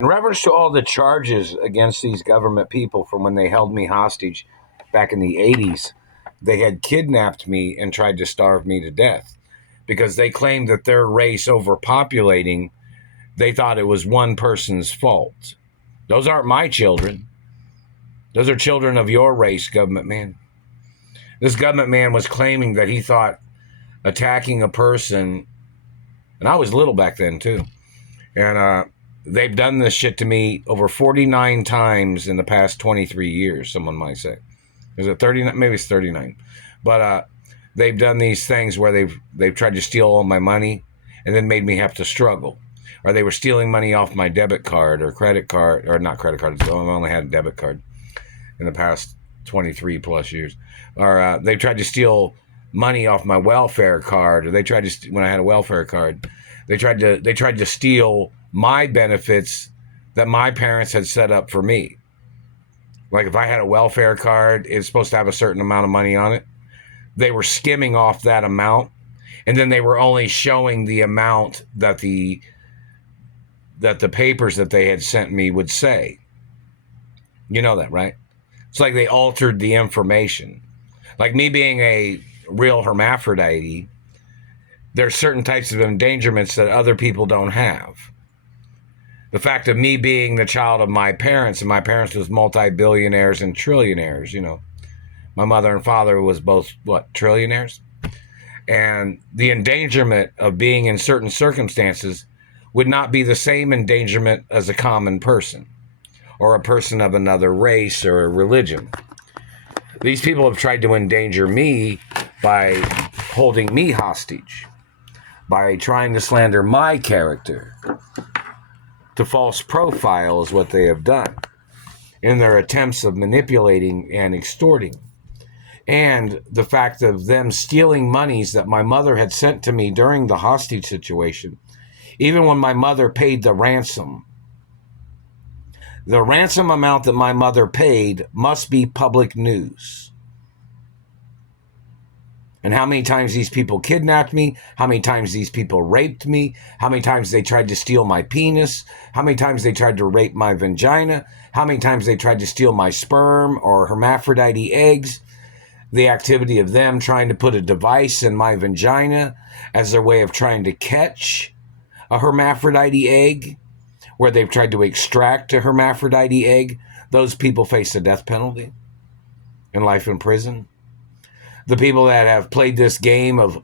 In reference to all the charges against these government people from when they held me hostage back in the 80s, they had kidnapped me and tried to starve me to death because they claimed that their race overpopulating, they thought it was one person's fault. Those aren't my children. Those are children of your race, government man. This government man was claiming that he thought attacking a person, and I was little back then too, and they've done this shit to me over 49 times in the past 23 years, someone might say. Is it 39? Maybe it's 39. But they've done these things where they've tried to steal all my money and then made me have to struggle. Or they were stealing money off my debit card or credit card, or not credit card, I only had a debit card in the past 23 plus years. Or they tried to steal money off my welfare card, or they tried to, when I had a welfare card, they tried to steal my benefits that my parents had set up for me. Like if I had a welfare card, it's supposed to have a certain amount of money on it. They were skimming off that amount, and then they were only showing the amount that the papers that they had sent me would say. You know that, right? It's like they altered the information. Like me being a real hermaphrodite, there's certain types of endangerments that other people don't have. The fact of me being the child of my parents, and my parents was multi-billionaires and trillionaires, you know. My mother and father was both, what, trillionaires? And the endangerment of being in certain circumstances would not be the same endangerment as a common person or a person of another race or a religion. These people have tried to endanger me by holding me hostage, by trying to slander my character. To false profile is what they have done in their attempts of manipulating and extorting. And the fact of them stealing monies that my mother had sent to me during the hostage situation, even when my mother paid the ransom. The ransom amount that my mother paid must be public news. And how many times these people kidnapped me, how many times these people raped me, how many times they tried to steal my penis, how many times they tried to rape my vagina, how many times they tried to steal my sperm or hermaphrodite eggs, the activity of them trying to put a device in my vagina as their way of trying to catch a hermaphrodite egg, where they've tried to extract a hermaphrodite egg. Those people face the death penalty and life in prison. The people that have played this game of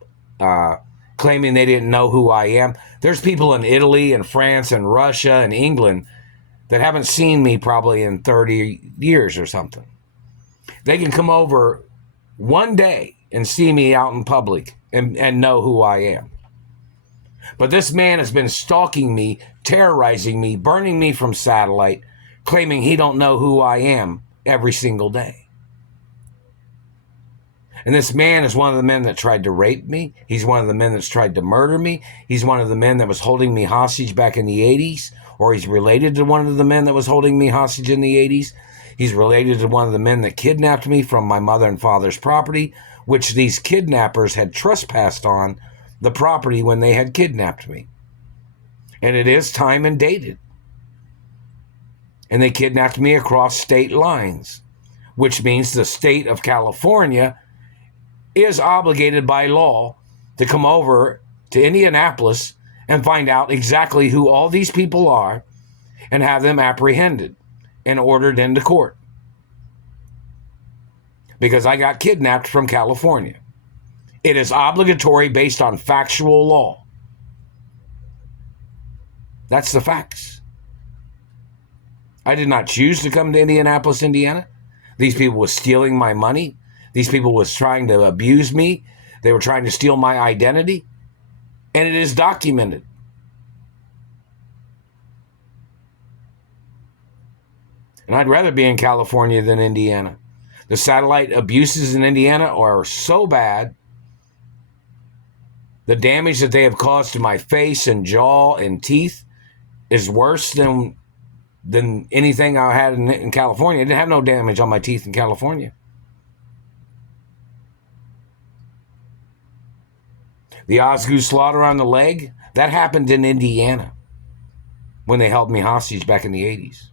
claiming they didn't know who I am. There's people in Italy and France and Russia and England that haven't seen me probably in 30 years or something. They can come over one day and see me out in public and know who I am. But this man has been stalking me, terrorizing me, burning me from satellite, claiming he don't know who I am every single day. And this man is one of the men that tried to rape me. He's one of the men that's tried to murder me. He's one of the men that was holding me hostage back in the 80s, or he's related to one of the men that was holding me hostage in the 80s. He's related to one of the men that kidnapped me from my mother and father's property, which these kidnappers had trespassed on the property when they had kidnapped me. And it is time and dated. And they kidnapped me across state lines, which means the state of California is obligated by law to come over to Indianapolis and find out exactly who all these people are and have them apprehended and ordered into court. Because I got kidnapped from California. It is obligatory based on factual law. That's the facts. I did not choose to come to Indianapolis, Indiana. These people were stealing my money. These people was trying to abuse me. They were trying to steal my identity. And it is documented. And I'd rather be in California than Indiana. The satellite abuses in Indiana are so bad. The damage that they have caused to my face and jaw and teeth is worse than anything I had in California. I didn't have no damage on my teeth in California. The Osgood slaughter on the leg, that happened in Indiana. when they held me hostage back in the 80s.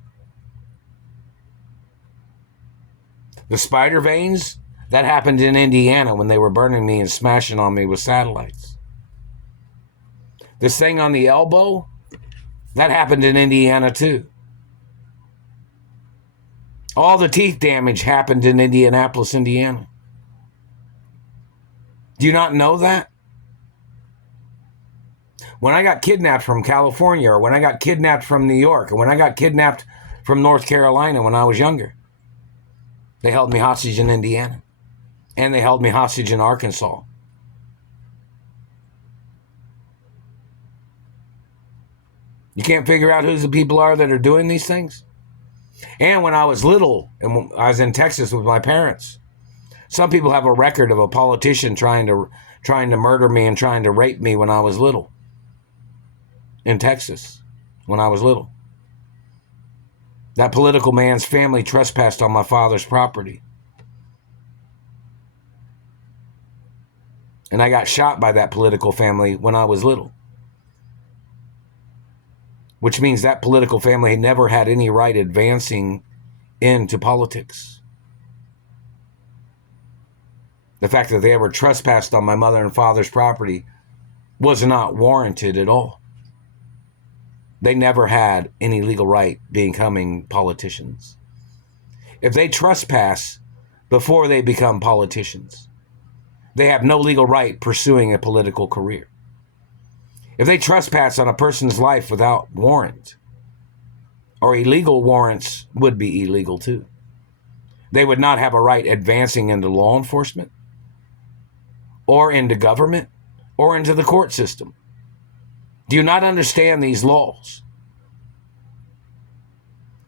The spider veins, that happened in Indiana when they were burning me and smashing on me with satellites. This thing on the elbow, that happened in Indiana too. All the teeth damage happened in Indianapolis, Indiana. Do you not know that? When I got kidnapped from California, or when I got kidnapped from New York, or when I got kidnapped from North Carolina when I was younger, they held me hostage in Indiana. And they held me hostage in Arkansas. You can't figure out who the people are that are doing these things? And when I was little, and I was in Texas with my parents, some people have a record of a politician trying to murder me and trying to rape me when I was little. In Texas, when I was little. That political man's family trespassed on my father's property. And I got shot by that political family when I was little. Which means that political family never had any right advancing into politics. The fact that they ever trespassed on my mother and father's property was not warranted at all. They never had any legal right becoming politicians. If they trespass before they become politicians, they have no legal right pursuing a political career. If they trespass on a person's life without warrant, or illegal warrants would be illegal too, they would not have a right advancing into law enforcement, or into government, or into the court system. Do you not understand these laws?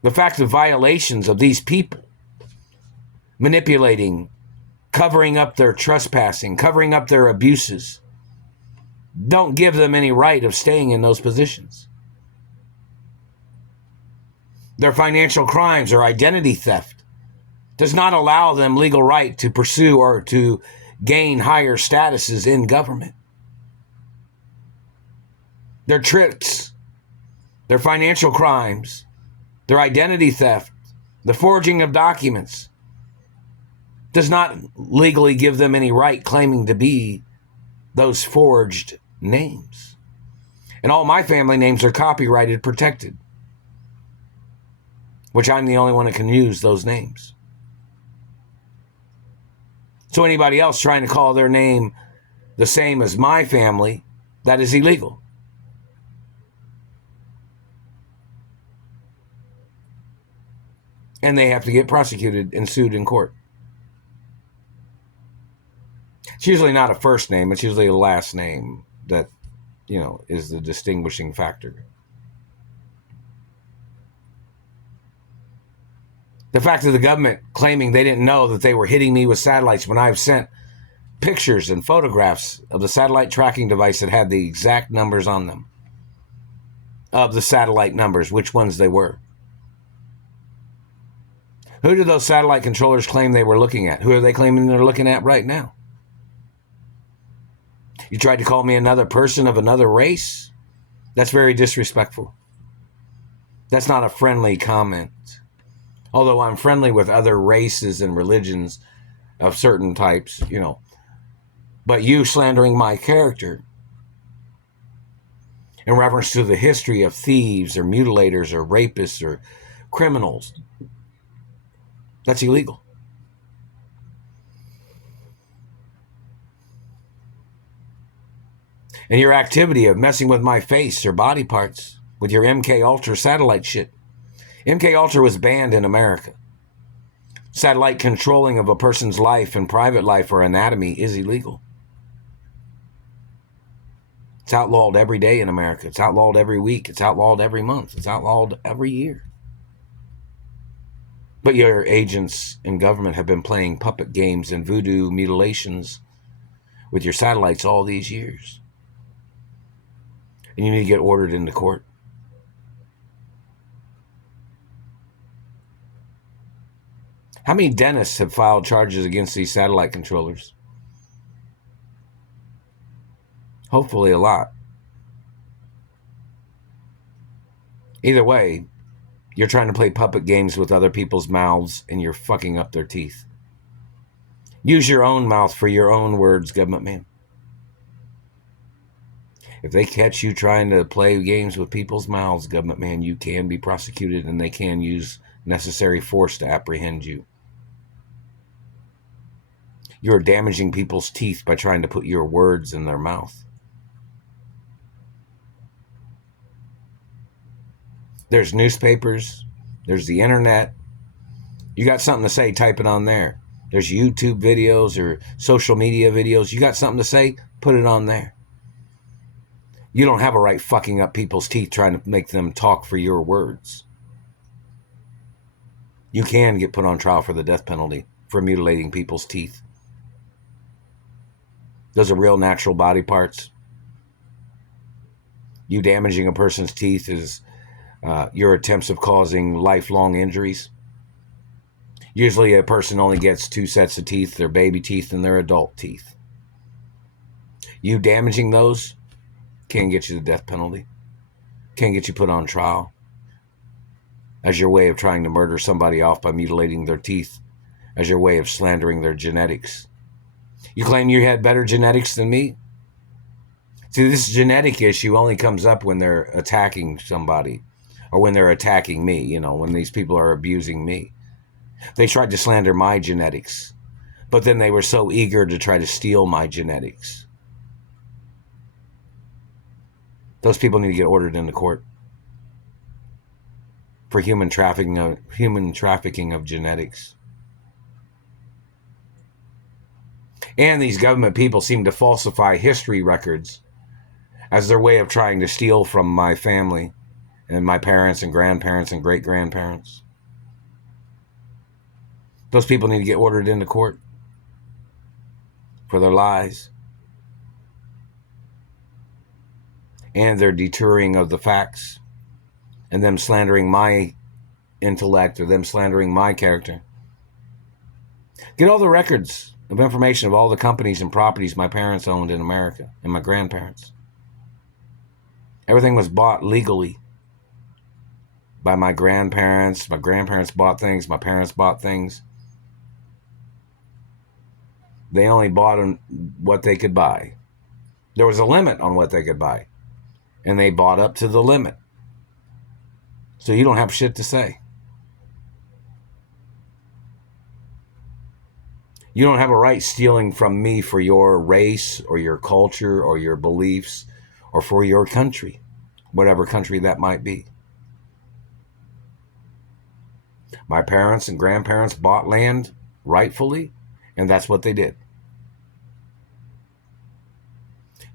The fact of violations of these people manipulating, covering up their trespassing, covering up their abuses, don't give them any right of staying in those positions. Their financial crimes or identity theft does not allow them legal right to pursue or to gain higher statuses in government. Their tricks, their financial crimes, their identity theft, the forging of documents does not legally give them any right claiming to be those forged names. And all my family names are copyrighted, protected, which I'm the only one that can use those names. So anybody else trying to call their name the same as my family, that is illegal. And they have to get prosecuted and sued in court. It's usually not a first name. It's usually a last name that, is the distinguishing factor. The fact of the government claiming they didn't know that they were hitting me with satellites when I've sent pictures and photographs of the satellite tracking device that had the exact numbers on them, of the satellite numbers, which ones they were. Who do those satellite controllers claim they were looking at? Who are they claiming they're looking at right now? You tried to call me another person of another race? That's very disrespectful. That's not a friendly comment. Although I'm friendly with other races and religions of certain types, But you slandering my character in reference to the history of thieves or mutilators or rapists or criminals, that's illegal. And your activity of messing with my face or body parts with your MK Ultra satellite shit. MK Ultra was banned in America. Satellite controlling of a person's life and private life or anatomy is illegal. It's outlawed every day in America. It's outlawed every week. It's outlawed every month. It's outlawed every year. But your agents in government have been playing puppet games and voodoo mutilations with your satellites all these years. And you need to get ordered into court. How many dentists have filed charges against these satellite controllers? Hopefully a lot. Either way, you're trying to play puppet games with other people's mouths and you're fucking up their teeth. Use your own mouth for your own words, government man. If they catch you trying to play games with people's mouths, government man, you can be prosecuted and they can use necessary force to apprehend you. You're damaging people's teeth by trying to put your words in their mouth. There's newspapers. There's the internet. You got something to say, type it on there. There's YouTube videos or social media videos. You got something to say, put it on there. You don't have a right fucking up people's teeth trying to make them talk for your words. You can get put on trial for the death penalty for mutilating people's teeth. Those are real natural body parts. You damaging a person's teeth is your attempts of causing lifelong injuries. Usually a person only gets 2 sets of teeth, their baby teeth and their adult teeth. You damaging those can get you the death penalty, can get you put on trial as your way of trying to murder somebody off by mutilating their teeth, as your way of slandering their genetics. You claim you had better genetics than me? See, this genetic issue only comes up when they're attacking somebody or when they're attacking me, you know, when these people are abusing me. They tried to slander my genetics, but then they were so eager to try to steal my genetics. Those people need to get ordered into court for human trafficking of genetics. And these government people seem to falsify history records as their way of trying to steal from my family and my parents and grandparents and great-grandparents. Those people need to get ordered into court for their lies and their deterring of the facts and them slandering my intellect or them slandering my character. Get all the records of information of all the companies and properties my parents owned in America and my grandparents. Everything was bought legally by my grandparents. My grandparents bought things. My parents bought things. They only bought what they could buy. There was a limit on what they could buy. And they bought up to the limit. So you don't have shit to say. You don't have a right stealing from me for your race or your culture or your beliefs or for your country, whatever country that might be. My parents and grandparents bought land rightfully, and that's what they did.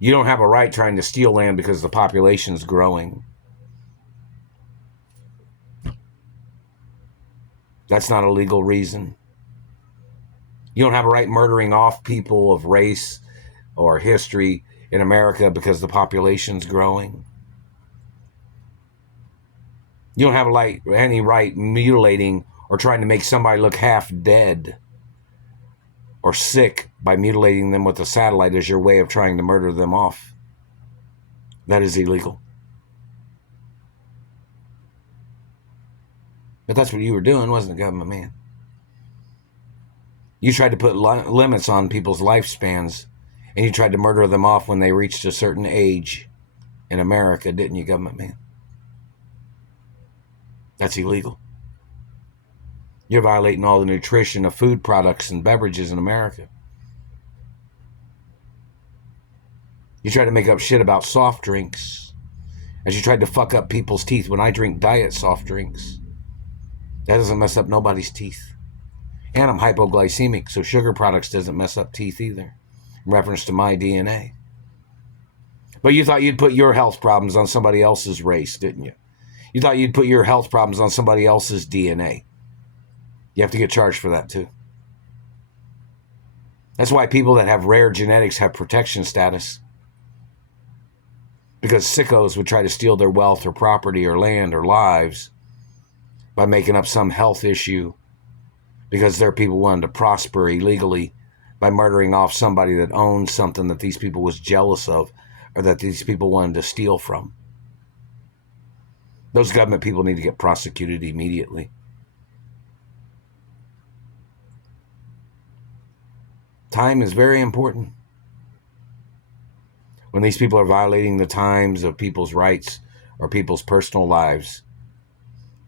You don't have a right trying to steal land because the population's growing. That's not a legal reason. You don't have a right murdering off people of race or history in America because the population's growing. You don't have any right mutilating or trying to make somebody look half dead or sick by mutilating them with a satellite as your way of trying to murder them off. That is illegal. But that's what you were doing, wasn't it, government man? You tried to put limits on people's lifespans, and you tried to murder them off when they reached a certain age in America, didn't you, government man? That's illegal. You're violating all the nutrition of food products and beverages in America. You try to make up shit about soft drinks, as you tried to fuck up people's teeth when I drink diet soft drinks. That doesn't mess up nobody's teeth. And I'm hypoglycemic, so sugar products doesn't mess up teeth either, in reference to my DNA. But you thought you'd put your health problems on somebody else's race, didn't you? You thought you'd put your health problems on somebody else's DNA. You have to get charged for that too. That's why people that have rare genetics have protection status. Because sickos would try to steal their wealth or property or land or lives by making up some health issue because there are people wanting to prosper illegally by murdering off somebody that owned something that these people was jealous of or that these people wanted to steal from. Those government people need to get prosecuted immediately. Time is very important. When these people are violating the times of people's rights or people's personal lives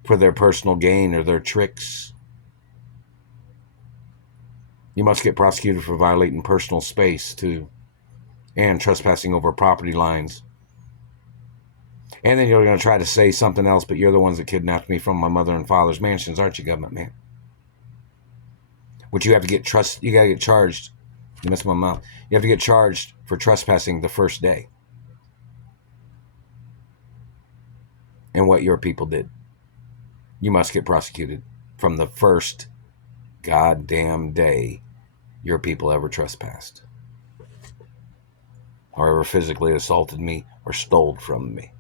for their personal gain or their tricks, you must get prosecuted for violating personal space too, and trespassing over property lines. And then you're going to try to say something else, but you're the ones that kidnapped me from my mother and father's mansions, aren't you, government man? Which you have to get you got to get charged. You missed my mouth. You have to get charged for trespassing the first day. And what your people did. You must get prosecuted from the first goddamn day your people ever trespassed. Or ever physically assaulted me or stole from me.